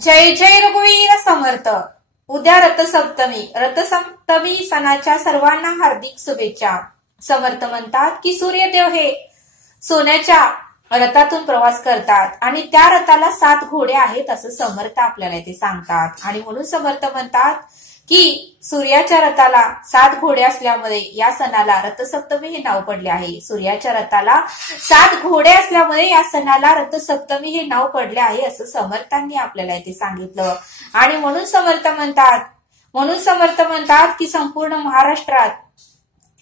जय जय रघुवीर समर्थ। उद्या रथसप्तमी। रथसप्तमी सणाच्या सर्वांना हार्दिक शुभेच्छा। समर्थ म्हणतात की सूर्यदेव हे सोन्याच्या रथातून प्रवास करतात आणि त्या रथाला 7 घोडे आहेत असं समर्थ आपल्याला ते सांगतात। आणि म्हणून समर्थ म्हणतात की सूर्याच्या रथाला 7 घोडे असल्यामुळे या सणाला रथसप्तमी हे नाव पडले आहे। सूर्याच्या रथाला 7 घोडे असल्यामुळे या सणाला रथसप्तमी हे नाव पडले आहे असं समर्थांनी आपल्याला इथे सांगितलं। आणि म्हणून समर्थ म्हणतात की संपूर्ण महाराष्ट्रात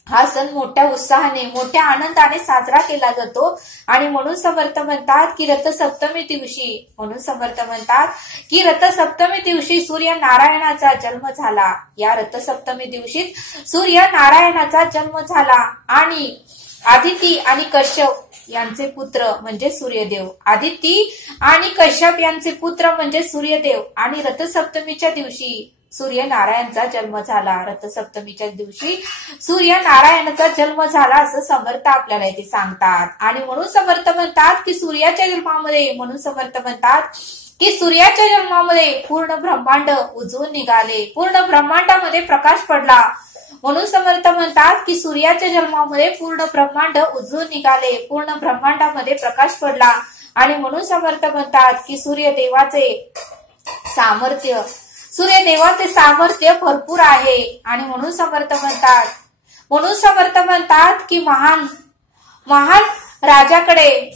हा सण मोठ्या उत्साहाने मोठ्या आनंदाने साजरा केला जातो। आणि म्हणून समर्थ म्हणतात की रथसप्तमी दिवशी सूर्य नारायणाचा जन्म झाला। या रथसप्तमी दिवशी सूर्य नारायणाचा जन्म झाला आणि आदिती आणि कश्यप यांचे पुत्र म्हणजे सूर्यदेव। आदिती आणि कश्यप यांचे पुत्र म्हणजे सूर्यदेव। आणि रथसप्तमीच्या दिवशी सूर्य नारायणाचा जन्म झाला। रथसप्तमीच्या दिवशी सूर्य नारायणाचा जन्म झाला असं समर्थ आपल्याला इथे सांगतात। आणि म्हणून समर्थ म्हणतात की सूर्याच्या जन्मामध्ये पूर्ण ब्रह्मांड उजळून निघाले, पूर्ण ब्रह्मांडामध्ये प्रकाश पडला। म्हणून समर्थ म्हणतात की सूर्याच्या जन्मामध्ये पूर्ण ब्रह्मांड उजळून निघाले, पूर्ण ब्रह्मांडामध्ये प्रकाश पडला। आणि म्हणून समर्थ म्हणतात की सूर्यदेवाचे सामर्थ्य भरपूर आहे। आणि म्हणून समर्थ म्हणतात की महान राजाकडे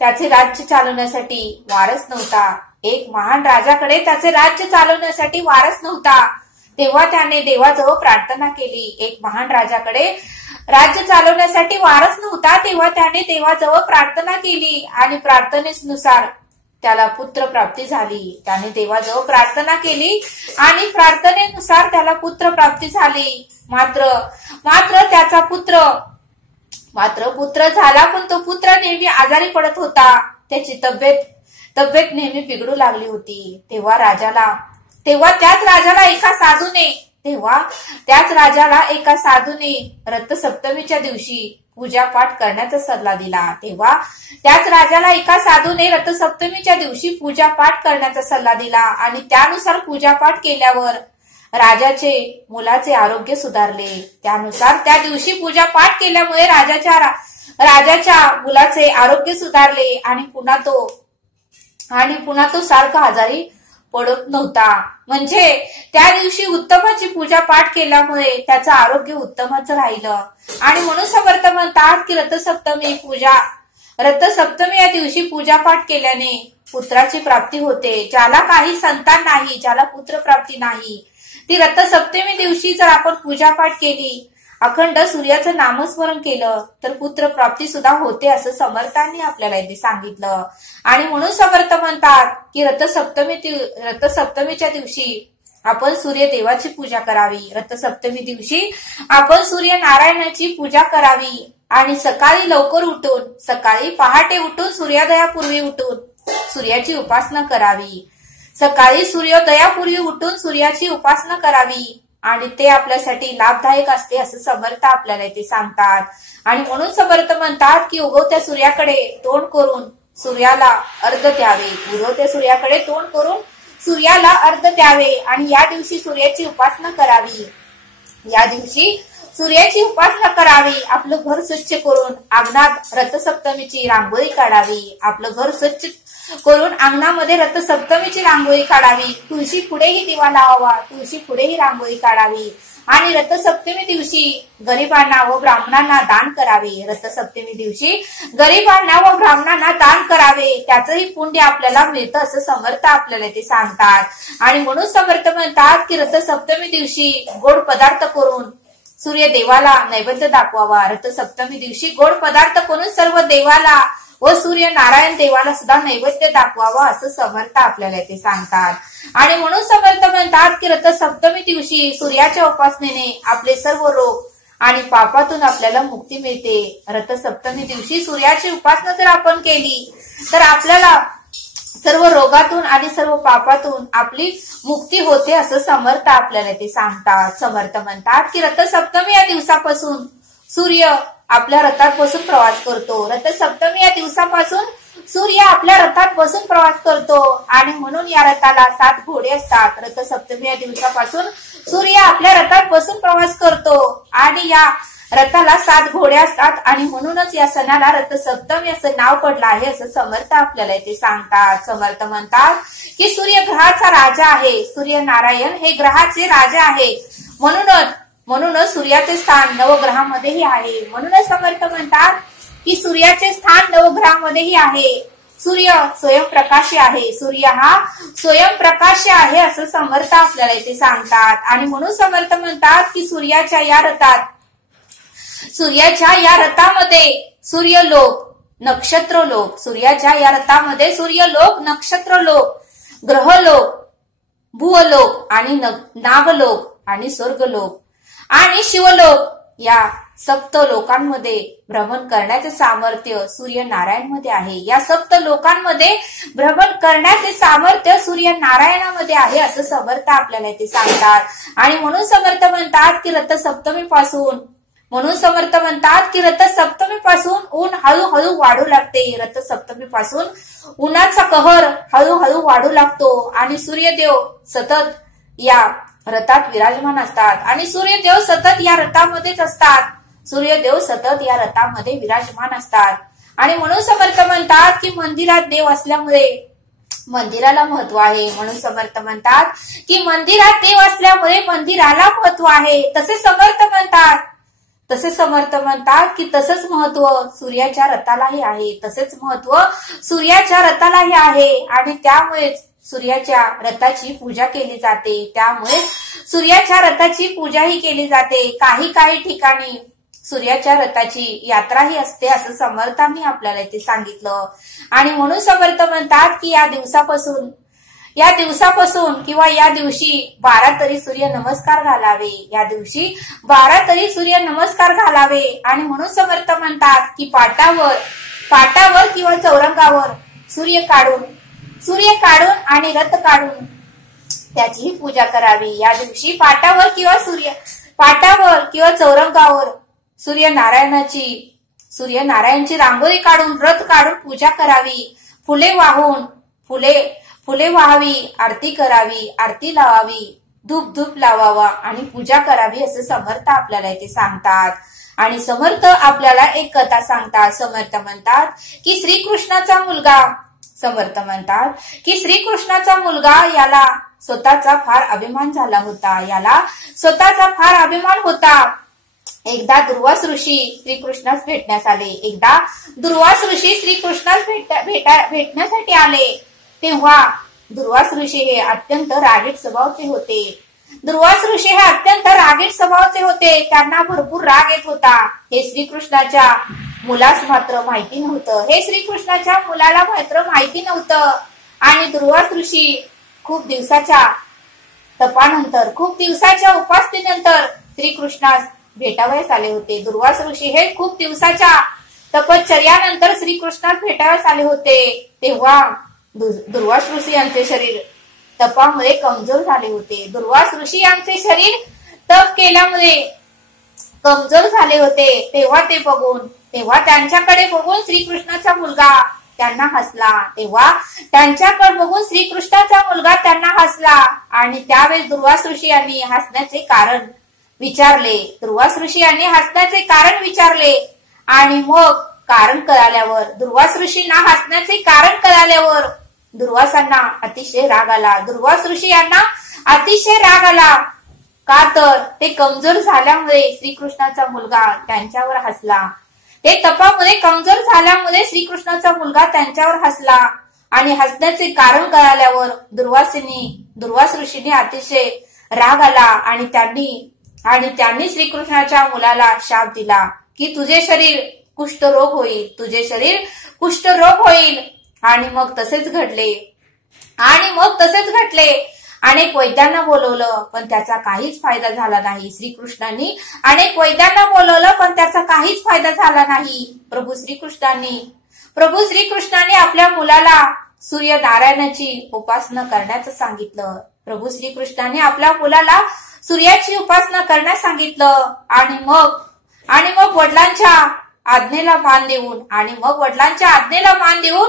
त्याचे राज्य चालवण्यासाठी वारस नव्हता। एक महान राजाकडे त्याचे राज्य चालवण्यासाठी वारस नव्हता, तेव्हा त्याने देवाजवळ प्रार्थना केली। एक महान राजाकडे राज्य चालवण्यासाठी वारस नव्हता, तेव्हा त्याने देवाजवळ प्रार्थना केली आणि प्रार्थनेनुसार त्याला पुत्र प्राप्ती झाली। त्याने देवाजवळ प्रार्थना केली आणि प्रार्थनेनुसार त्याला पुत्र प्राप्ती झाली। मात्र त्याचा पुत्र झाला, पण तो पुत्र नेहमी आजारी पडत होता। त्याची तब्येत नेहमी बिघडू लागली होती। तेव्हा त्याच एका साधूने रथसप्तमीच्या दिवशी पूजापाठ करण्याचा सल्ला दिला। आणि त्यानुसार पूजापाठ केल्यावर राजाचे मुलाचे आरोग्य सुधारले। त्या दिवशी पूजापाठ केल्यामुळे राजाच्या मुलाचे आरोग्य सुधारले आणि पुन्हा तो सारखा आजारी पडत नव्हता। म्हणजे त्या दिवशी उत्तमाची पूजा पाठ केल्यामुळे त्याचं आरोग्य उत्तमच राहिलं। आणि म्हणून समर्थ म्हणतात की रथसप्तमी या दिवशी पूजापाठ केल्याने पुत्राची प्राप्ती होते। ज्याला काही संतान नाही, ज्याला पुत्र प्राप्ती नाही, ती रथसप्तमी दिवशी जर आपण पूजापाठ केली, अखंड सूर्याचं नामस्मरण केलं तर पुत्र प्राप्ती सुद्धा होते असं समर्थांनी आपल्याला इथे सांगितलं। आणि म्हणून समर्थ म्हणतात की रथसप्तमीच्या दिवशी आपण सूर्यदेवाची पूजा करावी। रथसप्तमी दिवशी आपण सूर्य नारायणाची पूजा करावी आणि सकाळी पहाटे उठून सूर्योदयापूर्वी उठून सूर्याची उपासना करावी। सूर्याची उपासना करावी आणि ते आपल्यासाठी लाभदायक असते असं समर्थ आपल्याला इथे सांगतात। आणि म्हणून समर्थ म्हणतात की उगवत्या सूर्याकडे तोंड करून सूर्याला अर्घ्य द्यावे आणि या दिवशी सूर्याची उपासना करावी। आपलं घर स्वच्छ करून अंगणात रथसप्तमीची रांगोळी काढावी। अंगणामध्ये रथसप्तमीची रांगोळी काढावी। तुळशी पुढेही दिवा लावावा, तुळशी पुढेही रांगोळी काढावी आणि रथसप्तमी दिवशी गरिबांना व ब्राह्मणांना दान करावे। त्याचंही पुण्य आपल्याला मिळतं असं समर्थ आपल्याला ते सांगतात। आणि म्हणून समर्थ म्हणतात की रथसप्तमी दिवशी गोड पदार्थ करून सूर्यदेवाला नैवेद्य दाखवावा। रथसप्तमी दिवशी गोड पदार्थ करून सर्व देवाला व सूर्य नारायण देवाला सुद्धा नैवेद्य दाखवावा असं समर्थ आपल्याला ते सांगतात। आणि म्हणून समर्थ म्हणतात की रथसप्तमी दिवशी सूर्याच्या उपासनेने आपले सर्व रोग आणि पापातून आपल्याला मुक्ती मिळते। रथसप्तमी दिवशी सूर्याची उपासना जर आपण केली तर आपल्याला सर्व रोगातून आणि सर्व पापातून आपली मुक्ती होते असं समर्थ आपल्याला ते सांगतात। समर्थ म्हणतात की रथसप्तमी या दिवसापासून सूर्य आपल्या रथात बसून प्रवास करतो। रथसप्तमी या दिवसापासून सूर्य आपल्या रथात बसून प्रवास करतो आणि म्हणून या रथाला 7 घोडे असतात. रथसप्तमी या दिवसापासून सूर्य आपल्या रथात बसून प्रवास करतो आणि या रथाला 7 घोडे असतात आणि म्हणूनच या सणाला रथसप्तमी असं नाव पडलं आहे असं समर्थ आपल्याला इथे सांगतात. समर्थ म्हणतात की सूर्य ग्रहाचा राजा आहे. सूर्य नारायण हे ग्रहाचे राजा आहे. म्हणूनच सूर्याचे स्थान नवग्रहामध्येही आहे. म्हणूनच समर्थ म्हणतात की सूर्याचे स्थान नवग्रहामध्येही आहे. सूर्य स्वयंप्रकाशी आहे. सूर्य हा स्वयंप्रकाश आहे असं समर्थ आपल्याला इथे सांगतात. आणि म्हणून समर्थ म्हणतात की सूर्याच्या या रथामध्ये सूर्यलोक, नक्षत्रलोक, सूर्याच्या या रथामध्ये सूर्यलोक, नक्षत्रलोक, ग्रहलोक, भूलोक आणि नागलोक आणि स्वर्गलोक आणि शिवलोक या सप्त लोकांमध्ये भ्रमण करण्याचे सामर्थ्य सूर्यनारायणमध्ये आहे. या सप्त लोकांमध्ये भ्रमण करण्याचे सामर्थ्य सूर्यनारायणामध्ये आहे असं समर्थ आपल्याला इथे सांगतात. आणि म्हणून समर्थ म्हणतात की रथसप्तमीपासून ऊन हळूहळू वाढू लागते. रथसप्तमीपासून उन्हाचा कहर हळूहळू वाढू लागतो आणि सूर्यदेव सतत या रथात विराजमान असतात आणि सूर्यदेव सतत या रथामध्येच असतात. सूर्यदेव सतत या रथामध्ये विराजमान असतात. आणि म्हणून समर्थ म्हणतात की मंदिरात देव असल्यामुळे मंदिराला महत्व आहे. म्हणून समर्थ म्हणतात की मंदिरात देव असल्यामुळे मंदिराला महत्व आहे. तसे समर्थ म्हणतात की तसंच महत्व सूर्याच्या रथालाही आहे. तसेच महत्व सूर्याच्या रथालाही आहे आणि त्यामुळेच सूर्याच्या रथाची पूजा केली जाते. त्यामुळे सूर्याच्या रथाची पूजाही केली जाते. काही ठिकाणी सूर्याच्या रथाची यात्राही असते असं समर्थांनी आपल्याला इथे सांगितलं. आणि म्हणून समर्थ म्हणतात की या दिवसापासून किंवा या दिवशी 12 तरी सूर्य नमस्कार घालावे. या दिवशी 12 तरी सूर्य नमस्कार घालावे. आणि म्हणून समर्थ म्हणतात की पाटावर किंवा चौरंगावर सूर्य काढून आणि रथ काढून त्याचीही पूजा करावी. या दिवशी पाटावर किंवा चौरंगावर सूर्यनारायणची रांगोळी काढून रथ काढून पूजा करावी. फुले वाहावी, आरती करावी, आरती लावावी, धूप लावावा आणि पूजा करावी असं समर्थ आपल्याला इथे सांगतात. आणि समर्थ आपल्याला एक कथा सांगतात. समर्थ म्हणतात की श्रीकृष्णाचा मुलगा याला स्वतःचा फार अभिमान झाला होता. एकदा दुर्वास ऋषी श्रीकृष्णास भेटण्यासाठी आले. तेव्हा दुर्वास ऋषी हे अत्यंत रागीट स्वभावाचे होते. त्यांना भरपूर राग येत होता. हे श्रीकृष्णाच्या मुलाला मात्र माहिती नव्हतं. आणि दुर्वास ऋषी खूप दिवसाच्या उपासनेनंतर श्रीकृष्णास भेटावयास आले होते. दुर्वास ऋषी हे खूप दिवसाच्या तपश्चर्यानंतर श्रीकृष्णास भेटावयास आले होते. तेव्हा दुर्वास ऋषी यांचे शरीर तपामुळे कमजोर झाले होते. दुर्वास ऋषी यांचे शरीर तप केल्यामुळे कमजोर झाले होते. तेव्हा त्यांच्याकडे बघून श्रीकृष्णाचा मुलगा त्यांना हसला. आणि त्यावेळेस दुर्वास ऋषी यांनी हसण्याचे कारण विचारले. आणि मग कारण कळाल्यावर दुर्वासांना अतिशय राग आला. दुर्वास ऋषी यांना अतिशय राग आला. का तर ते कमजोर झाल्यामुळे श्रीकृष्णाचा मुलगा त्यांच्यावर हसला. ते तपामुळे कमजोर झाल्यामुळे श्रीकृष्णाचा मुलगा त्यांच्यावर हसला. आणि हसण्याचे कारण कळाल्यावर दुर्वास ऋषीने अतिशय राग आला आणि त्यांनी श्रीकृष्णाच्या मुलाला शाप दिला की तुझे शरीर कुष्ठरोग होईल. आणि मग तसेच घडले. अनेक वैद्यांना बोलवलं पण त्याचा काहीच फायदा झाला नाही. श्रीकृष्णांनी अनेक वैद्यांना बोलवलं पण त्याचा काहीच फायदा झाला नाही. प्रभू श्रीकृष्णाने आपल्या मुलाला सूर्यनारायणाची उपासना करण्याचं सांगितलं. प्रभू श्रीकृष्णाने आपल्या मुलाला सूर्याची उपासना करण्यास सांगितलं. आणि मग वडिलांच्या आज्ञेला मान देऊन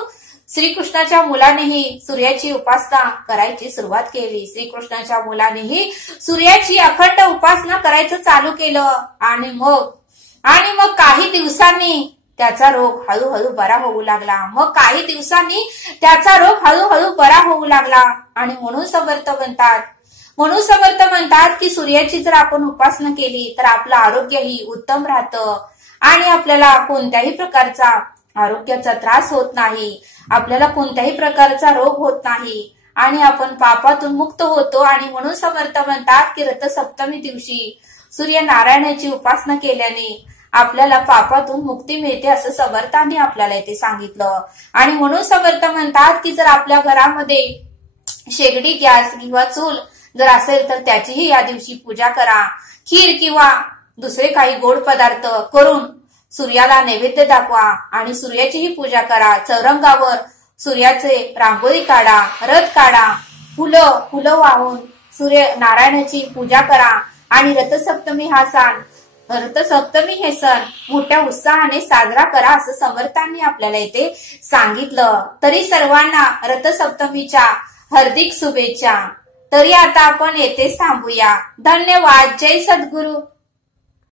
श्रीकृष्णाच्या मुलानेही सूर्याची उपासना करायची सुरुवात केली. श्रीकृष्णाच्या मुलानेही सूर्याची अखंड उपासना करायचं चालू केलं. आणि मग काही दिवसांनी त्याचा रोग हळूहळू बरा होऊ लागला. काही दिवसांनी त्याचा रोग हळूहळू बरा होऊ लागला. आणि म्हणून समर्थ म्हणतात की सूर्याची जर आपण उपासना केली तर आपलं आरोग्यही उत्तम राहतं आणि आपल्याला कोणत्याही प्रकारचा आरोग्याचा त्रास होत नाही, आपल्याला कोणत्याही प्रकारचा रोग होत नाही आणि आपण पापातून मुक्त होतो. आणि म्हणून समर्थ म्हणतात की रथसप्तमी दिवशी सूर्यनारायणाची उपासना केल्याने आपल्याला पापातून मुक्ती मिळते असं समर्थांनी आपल्याला इथे सांगितलं. आणि म्हणून समर्थ म्हणतात की जर आपल्या घरामध्ये शेगडी, गॅस किंवा चूल जर असेल तर त्याचीही या दिवशी पूजा करा. खीर किंवा दुसरे काही गोड पदार्थ करून सूर्याला नैवेद्य दाखवा आणि सूर्याचीही पूजा करा. चौरंगावर सूर्याचे रांगोळी काढा, रथ काढा, फुलं वाहून सूर्यनारायणाची पूजा करा. आणि रथसप्तमी हे सण मोठ्या उत्साहाने साजरा करा असं समर्थांनी आपल्याला इथे सांगितलं. तरी सर्वांना रथसप्तमीच्या हार्दिक शुभेच्छा. तरी आता आपण येथेच थांबूया. धन्यवाद. जय सद्गुरू.